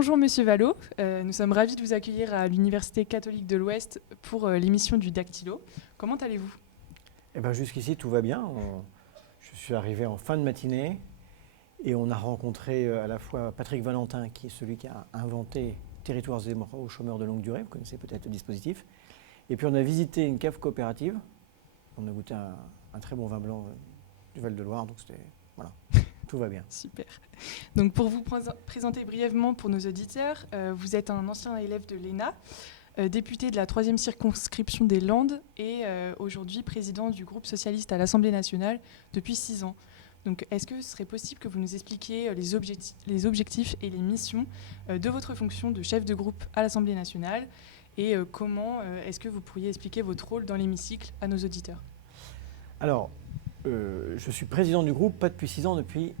Bonjour Monsieur Vallot, nous sommes ravis de vous accueillir à l'Université catholique de l'Ouest pour l'émission du Dactylo. Comment allez-vous ? Eh ben, jusqu'ici, tout va bien. Je suis arrivé en fin de matinée et on a rencontré à la fois Patrick Valentin, qui est celui qui a inventé Territoires zéro aux chômeurs de longue durée, vous connaissez peut-être le dispositif. Et puis on a visité une cave coopérative. On a goûté un très bon vin blanc du Val-de-Loire, donc c'était... Voilà, tout va bien. Super. Donc pour vous présenter brièvement pour nos auditeurs, vous êtes un ancien élève de l'ENA, député de la 3e circonscription des Landes et aujourd'hui président du groupe socialiste à l'Assemblée nationale depuis 6 ans. Donc est-ce que ce serait possible que vous nous expliquiez les objectifs et les missions de votre fonction de chef de groupe à l'Assemblée nationale et comment est-ce que vous pourriez expliquer votre rôle dans l'hémicycle à nos auditeurs ? Alors, je suis président du groupe, pas depuis 6 ans, depuis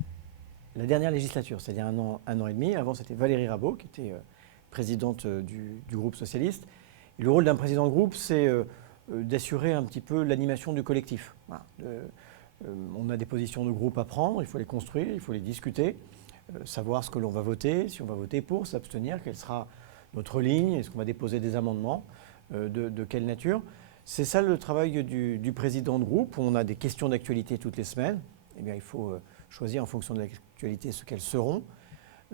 la dernière législature, c'est-à-dire un an et demi. Avant, c'était Valérie Rabault, qui était présidente du groupe socialiste. Et le rôle d'un président de groupe, c'est d'assurer un petit peu l'animation du collectif. Voilà. On a des positions de groupe à prendre, il faut les construire, il faut les discuter, savoir ce que l'on va voter, si on va voter pour, s'abstenir, quelle sera notre ligne, est-ce qu'on va déposer des amendements, de quelle nature. C'est ça le travail du président de groupe. On a des questions d'actualité toutes les semaines. Eh bien, il faut choisir en fonction de l'actualité ce qu'elles seront.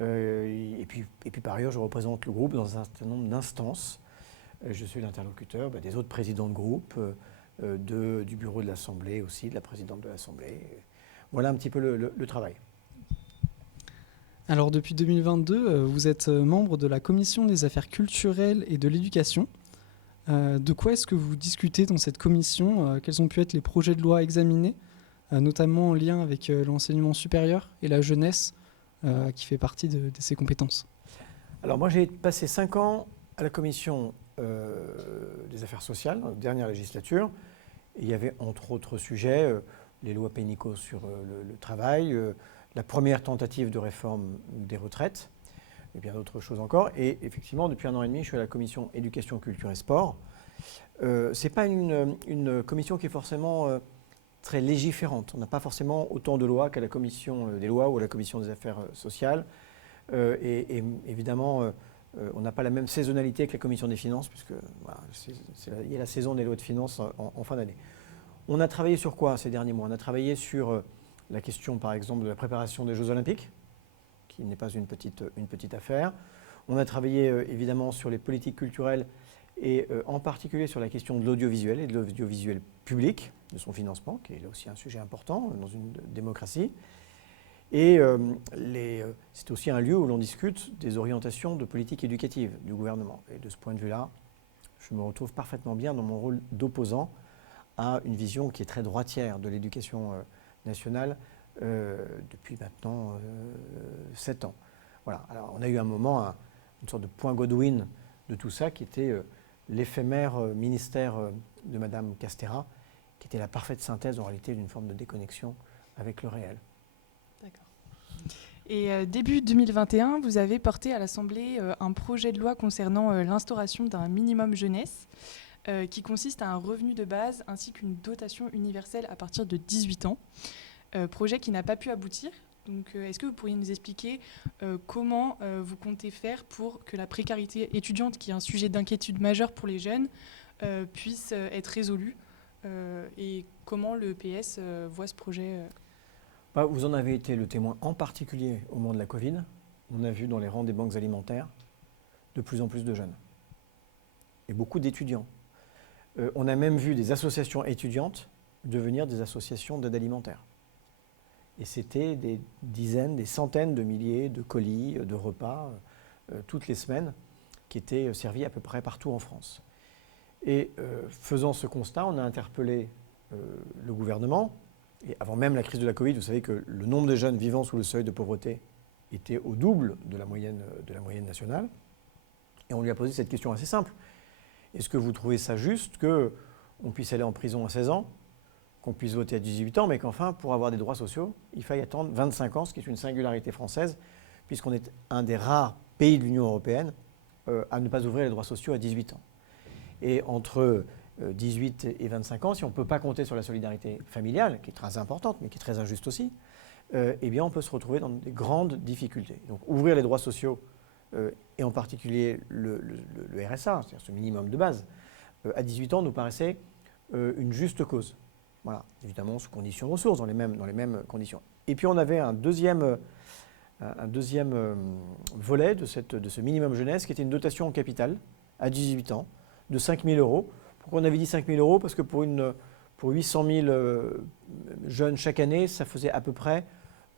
Et puis par ailleurs, je représente le groupe dans un certain nombre d'instances. Je suis l'interlocuteur des autres présidents de groupe, du bureau de l'Assemblée aussi, de la présidente de l'Assemblée. Voilà un petit peu le travail. Alors depuis 2022, vous êtes membre de la Commission des affaires culturelles et de l'éducation. De quoi est-ce que vous discutez dans cette commission ? Quels ont pu être les projets de loi examinés, notamment en lien avec l'enseignement supérieur et la jeunesse, qui fait partie de ses compétences ? Alors moi, j'ai passé 5 ans à la commission des affaires sociales, dans la dernière législature. Et il y avait entre autres sujets les lois pénicaux sur le travail, la première tentative de réforme des retraites, et bien d'autres choses encore. Et effectivement, depuis 1 an et demi, je suis à la commission éducation, culture et sport. Ce n'est pas une commission qui est forcément très légiférante. On n'a pas forcément autant de lois qu'à la commission des lois ou à la commission des affaires sociales. Et évidemment, on n'a pas la même saisonnalité avec la commission des finances, puisque voilà, il y a la saison des lois de finances en fin d'année. On a travaillé sur quoi ces derniers mois ? On a travaillé sur la question, par exemple, de la préparation des Jeux Olympiques, qui n'est pas une petite affaire. On a travaillé évidemment sur les politiques culturelles et en particulier sur la question de l'audiovisuel et de l'audiovisuel public, de son financement, qui est là aussi un sujet important dans une démocratie. Et c'est aussi un lieu où l'on discute des orientations de politique éducative du gouvernement. Et de ce point de vue-là, je me retrouve parfaitement bien dans mon rôle d'opposant à une vision qui est très droitière de l'éducation nationale depuis maintenant 7 ans. Voilà. Alors, on a eu un moment, une sorte de point Godwin de tout ça, qui était l'éphémère ministère de Madame Castéra, qui était la parfaite synthèse en réalité d'une forme de déconnexion avec le réel. D'accord. Et début 2021, vous avez porté à l'Assemblée un projet de loi concernant l'instauration d'un minimum jeunesse qui consiste à un revenu de base ainsi qu'une dotation universelle à partir de 18 ans. Projet qui n'a pas pu aboutir. Donc, est-ce que vous pourriez nous expliquer comment vous comptez faire pour que la précarité étudiante, qui est un sujet d'inquiétude majeur pour les jeunes, puisse être résolue et comment le PS voit ce projet Vous en avez été le témoin en particulier au moment de la Covid. On a vu dans les rangs des banques alimentaires de plus en plus de jeunes et beaucoup d'étudiants. On a même vu des associations étudiantes devenir des associations d'aide alimentaire. Et c'était des dizaines, des centaines de milliers de colis, de repas, toutes les semaines, qui étaient servis à peu près partout en France. Et faisant ce constat, on a interpellé le gouvernement. Et avant même la crise de la Covid, vous savez que le nombre de jeunes vivant sous le seuil de pauvreté était au double de la moyenne nationale. Et on lui a posé cette question assez simple. Est-ce que vous trouvez ça juste qu'on puisse aller en prison à 16 ans, qu'on puisse voter à 18 ans, mais qu'enfin, pour avoir des droits sociaux, il faille attendre 25 ans, ce qui est une singularité française, puisqu'on est un des rares pays de l'Union européenne à ne pas ouvrir les droits sociaux à 18 ans. Et entre 18 et 25 ans, si on ne peut pas compter sur la solidarité familiale, qui est très importante, mais qui est très injuste aussi, eh bien on peut se retrouver dans des grandes difficultés. Donc ouvrir les droits sociaux et en particulier le RSA, c'est-à-dire ce minimum de base, à 18 ans nous paraissait une juste cause. Voilà, évidemment sous conditions de ressources, dans les mêmes conditions. Et puis on avait un deuxième volet de ce minimum jeunesse qui était une dotation en capital à 18 ans de 5 000 euros. Pourquoi on avait dit 5 000 euros? Parce que pour 800 000 jeunes chaque année, ça faisait à peu près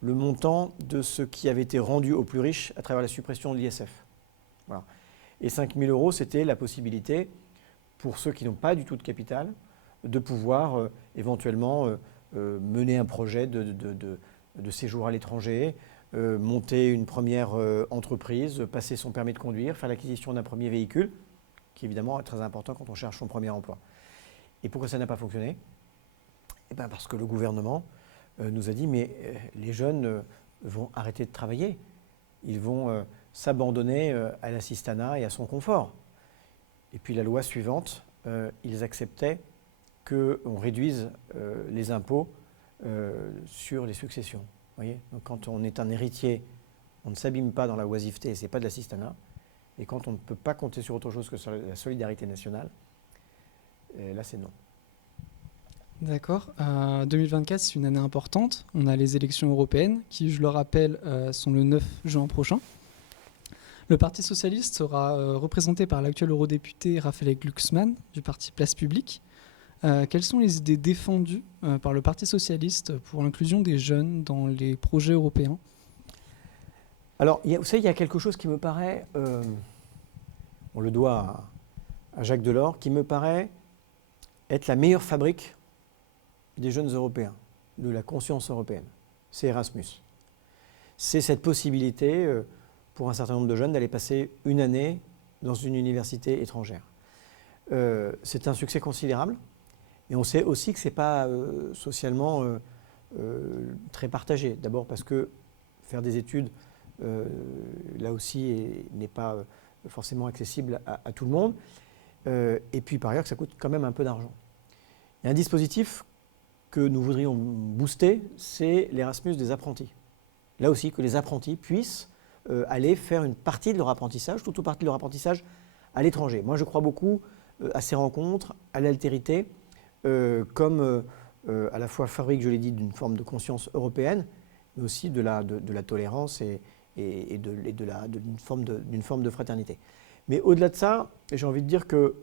le montant de ce qui avait été rendu aux plus riches à travers la suppression de l'ISF. Voilà. Et 5 000 euros, c'était la possibilité pour ceux qui n'ont pas du tout de capital de pouvoir éventuellement mener un projet de séjour à l'étranger, monter une première entreprise, passer son permis de conduire, faire l'acquisition d'un premier véhicule, qui évidemment est très important quand on cherche son premier emploi. Et pourquoi ça n'a pas fonctionné? Eh bien parce que le gouvernement nous a dit mais les jeunes vont arrêter de travailler, ils vont s'abandonner à l'assistanat et à son confort. Et puis la loi suivante, ils acceptaient qu'on réduise les impôts sur les successions. Voyez, donc quand on est un héritier, on ne s'abîme pas dans la oisiveté, ce n'est pas de l'assistanat. Et quand on ne peut pas compter sur autre chose que sur la solidarité nationale, là c'est non. D'accord. 2024, c'est une année importante. On a les élections européennes qui, je le rappelle, sont le 9 juin prochain. Le Parti socialiste sera représenté par l'actuel eurodéputé Raphaël Glucksmann du parti Place Publique. Quelles sont les idées défendues par le Parti socialiste pour l'inclusion des jeunes dans les projets européens? Alors, vous savez, il y a quelque chose qui me paraît, on le doit à Jacques Delors, qui me paraît être la meilleure fabrique des jeunes européens, de la conscience européenne. C'est Erasmus. C'est cette possibilité pour un certain nombre de jeunes d'aller passer une année dans une université étrangère. C'est un succès considérable, et on sait aussi que ce n'est pas socialement très partagé. D'abord parce que faire des études, là aussi, n'est pas forcément accessible à tout le monde. Et puis par ailleurs, que ça coûte quand même un peu d'argent. Il y a un dispositif que nous voudrions booster, c'est l'Erasmus des apprentis. Là aussi, que les apprentis puissent aller faire une partie de leur apprentissage, toute ou partie de leur apprentissage à l'étranger. Moi, je crois beaucoup à ces rencontres, à l'altérité, comme à la fois fabrique, je l'ai dit, d'une forme de conscience européenne, mais aussi de la tolérance et d'une forme de fraternité. Mais au-delà de ça, j'ai envie de dire que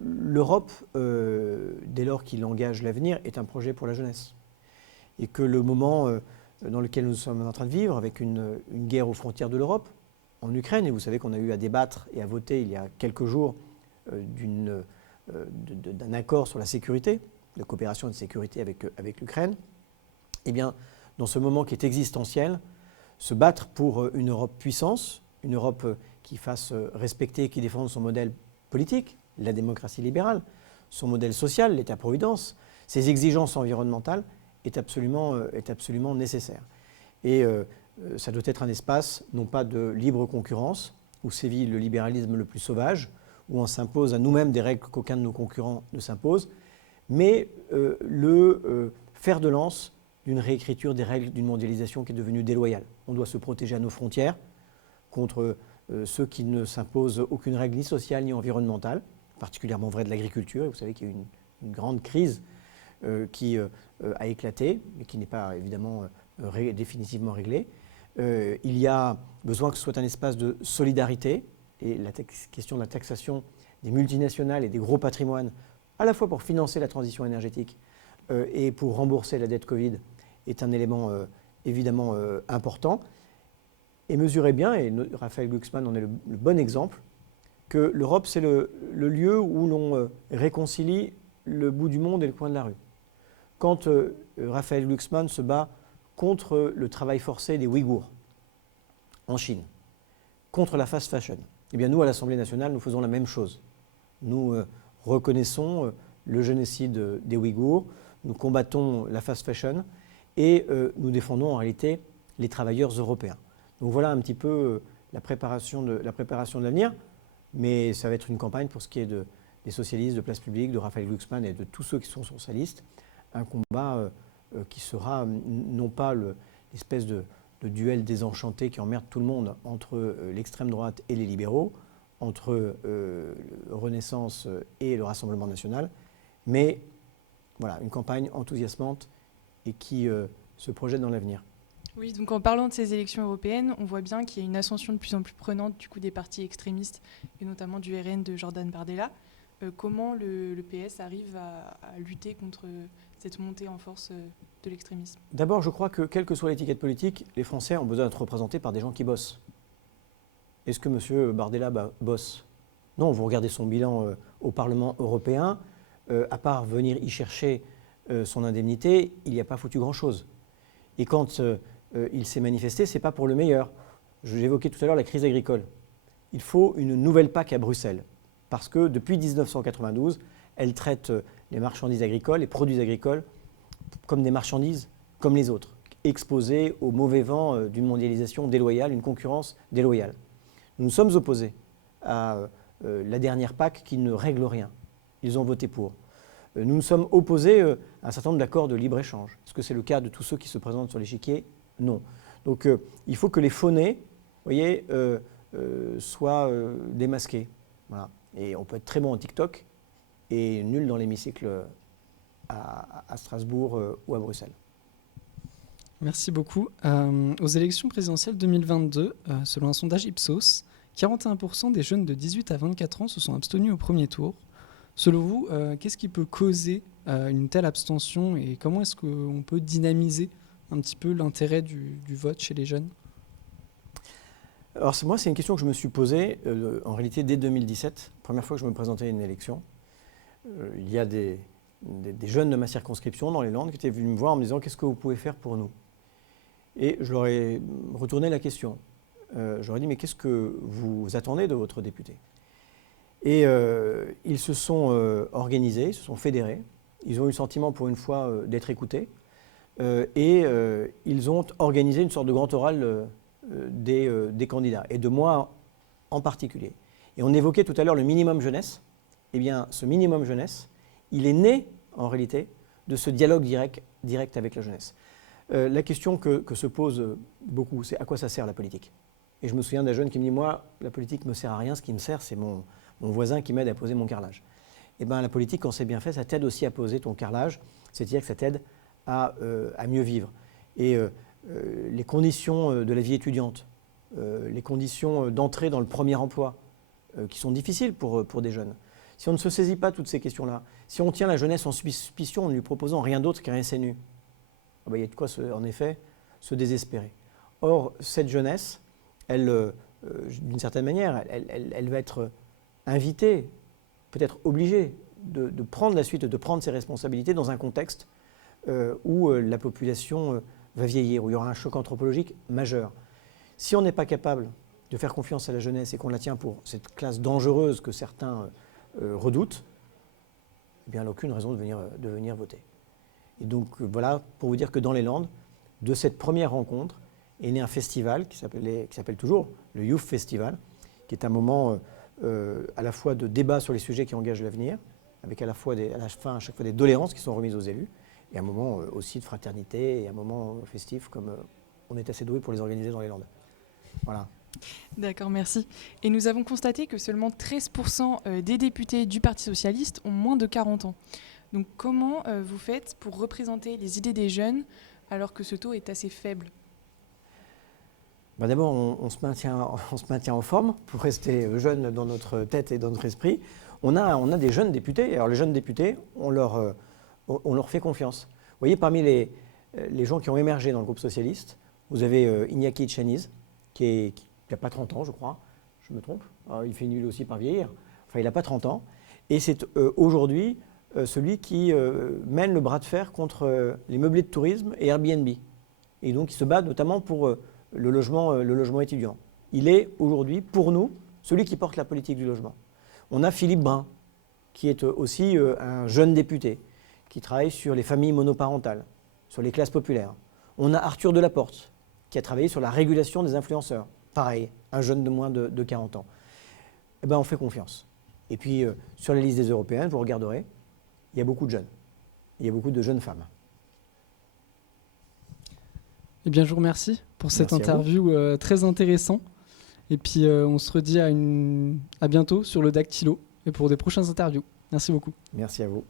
l'Europe, dès lors qu'il engage l'avenir, est un projet pour la jeunesse. Et que le moment dans lequel nous sommes en train de vivre, avec une guerre aux frontières de l'Europe, en Ukraine, et vous savez qu'on a eu à débattre et à voter il y a quelques jours d'un accord sur la sécurité, de coopération et de sécurité avec l'Ukraine, eh bien, dans ce moment qui est existentiel, se battre pour une Europe puissance, une Europe qui fasse respecter et qui défende son modèle politique, la démocratie libérale, son modèle social, l'État-providence, ses exigences environnementales, est absolument nécessaire. Et ça doit être un espace, non pas de libre concurrence, où sévit le libéralisme le plus sauvage, où on s'impose à nous-mêmes des règles qu'aucun de nos concurrents ne s'impose, mais le fer de lance d'une réécriture des règles d'une mondialisation qui est devenue déloyale. On doit se protéger à nos frontières contre ceux qui ne s'imposent aucune règle ni sociale ni environnementale, particulièrement vrai de l'agriculture. Vous savez qu'il y a eu une grande crise qui a éclaté, mais qui n'est pas évidemment définitivement réglée. Il y a besoin que ce soit un espace de solidarité, et la question de la taxation des multinationales et des gros patrimoines, à la fois pour financer la transition énergétique et pour rembourser la dette Covid, est un élément évidemment important. Et mesurez bien, et Raphaël Glucksmann en est le bon exemple, que l'Europe, c'est le lieu où l'on réconcilie le bout du monde et le coin de la rue. Quand Raphaël Glucksmann se bat contre le travail forcé des Ouïghours en Chine, contre la fast fashion, eh bien nous, à l'Assemblée nationale, nous faisons la même chose. Nous reconnaissons le génocide des Ouïghours, nous combattons la fast fashion et nous défendons en réalité les travailleurs européens. Donc voilà un petit peu la préparation de l'avenir, mais ça va être une campagne pour ce qui est des socialistes, de Place Publique, de Raphaël Glucksmann et de tous ceux qui sont sur sa liste, un combat qui sera non pas l'espèce de duel désenchanté qui emmerde tout le monde entre l'extrême droite et les libéraux, entre Renaissance et le Rassemblement national, mais voilà, une campagne enthousiasmante et qui se projette dans l'avenir. Oui, donc en parlant de ces élections européennes, on voit bien qu'il y a une ascension de plus en plus prenante du coup des partis extrémistes, et notamment du RN de Jordan Bardella. Comment le PS arrive à lutter contre cette montée en force de l'extrémisme? D'abord, je crois que, quelle que soit l'étiquette politique, les Français ont besoin d'être représentés par des gens qui bossent. Est-ce que M. Bardella bosse? Non, vous regardez son bilan au Parlement européen, à part venir y chercher son indemnité, il n'y a pas foutu grand-chose. Et quand il s'est manifesté, ce n'est pas pour le meilleur. J'évoquais tout à l'heure la crise agricole. Il faut une nouvelle PAC à Bruxelles, parce que depuis 1992, elle traite les marchandises agricoles, les produits agricoles, comme des marchandises comme les autres, exposées au mauvais vent d'une mondialisation déloyale, une concurrence déloyale. Nous nous sommes opposés à la dernière PAC qui ne règle rien. Ils ont voté pour. Nous nous sommes opposés à un certain nombre d'accords de libre-échange. Est-ce que c'est le cas de tous ceux qui se présentent sur l'échiquier? Non. Donc il faut que les faux-nez, voyez, soient démasqués. Voilà. Et on peut être très bon en TikTok et nul dans l'hémicycle à Strasbourg ou à Bruxelles. Merci beaucoup. Aux élections présidentielles 2022, selon un sondage Ipsos, 41% des jeunes de 18 à 24 ans se sont abstenus au premier tour. Selon vous, qu'est-ce qui peut causer une telle abstention et comment est-ce qu'on peut dynamiser un petit peu l'intérêt du vote chez les jeunes? Alors moi, c'est une question que je me suis posée en réalité dès 2017, première fois que je me présentais à une élection. Il y a des jeunes de ma circonscription dans les Landes qui étaient venus me voir en me disant « Qu'est-ce que vous pouvez faire pour nous ?» Et je leur ai retourné la question. Je leur ai dit « Mais qu'est-ce que vous attendez de votre député ?» Et ils se sont organisés, ils se sont fédérés. Ils ont eu le sentiment pour une fois d'être écoutés. Et ils ont organisé une sorte de grand oral des candidats, et de moi en particulier. Et on évoquait tout à l'heure le minimum jeunesse. Eh bien, ce minimum jeunesse, il est né, en réalité, de ce dialogue direct avec la jeunesse. La question que se pose beaucoup, c'est à quoi ça sert la politique? Et je me souviens d'un jeune qui me dit, moi, la politique ne me sert à rien, ce qui me sert, c'est mon voisin qui m'aide à poser mon carrelage. Eh bien, la politique, quand c'est bien fait, ça t'aide aussi à poser ton carrelage, c'est-à-dire que ça t'aide à mieux vivre. Et les conditions de la vie étudiante, les conditions d'entrée dans le premier emploi, qui sont difficiles pour des jeunes. Si on ne se saisit pas de toutes ces questions-là, si on tient la jeunesse en suspicion en ne lui proposant rien d'autre qu'un SNU, il y a de quoi, en effet, se désespérer. Or, cette jeunesse, elle, d'une certaine manière, elle va être invitée, peut-être obligée, de prendre la suite, de prendre ses responsabilités dans un contexte où la population va vieillir, où il y aura un choc anthropologique majeur. Si on n'est pas capable de faire confiance à la jeunesse et qu'on la tient pour cette classe dangereuse que certains redoutent, eh bien, elle n'a aucune raison de venir voter. Et donc voilà, pour vous dire que dans les Landes, de cette première rencontre, est né un festival qui s'appelle toujours le Youth Festival, qui est un moment à la fois de débat sur les sujets qui engagent l'avenir, avec à la fin, à chaque fois des doléances qui sont remises aux élus, et un moment aussi de fraternité et un moment festif, comme on est assez doué pour les organiser dans les Landes. Voilà. D'accord, merci. Et nous avons constaté que seulement 13% des députés du Parti socialiste ont moins de 40 ans. Donc comment vous faites pour représenter les idées des jeunes alors que ce taux est assez faible? D'abord, on se maintient en forme pour rester jeune dans notre tête et dans notre esprit. On a des jeunes députés. Alors les jeunes députés, on leur fait confiance. Vous voyez, parmi les gens qui ont émergé dans le groupe socialiste, vous avez Iñaki Etxaniz, qui n'a pas 30 ans, je crois. Je me trompe. Alors, il fait nul aussi par vieillir. Enfin, il n'a pas 30 ans. Et c'est aujourd'hui celui qui mène le bras de fer contre les meublés de tourisme et Airbnb. Et donc, il se bat notamment pour le logement étudiant. Il est aujourd'hui, pour nous, celui qui porte la politique du logement. On a Philippe Brun, qui est aussi un jeune député, qui travaille sur les familles monoparentales, sur les classes populaires. On a Arthur Delaporte, qui a travaillé sur la régulation des influenceurs. Pareil, un jeune de moins de 40 ans. Eh bien, on fait confiance. Et puis, sur la liste des européennes, vous regarderez, il y a beaucoup de jeunes. Il y a beaucoup de jeunes femmes. Eh bien, je vous remercie pour cette Merci à vous. interview très intéressante. Et puis, on se redit à bientôt sur le Dactylo et pour des prochaines interviews. Merci beaucoup. Merci à vous.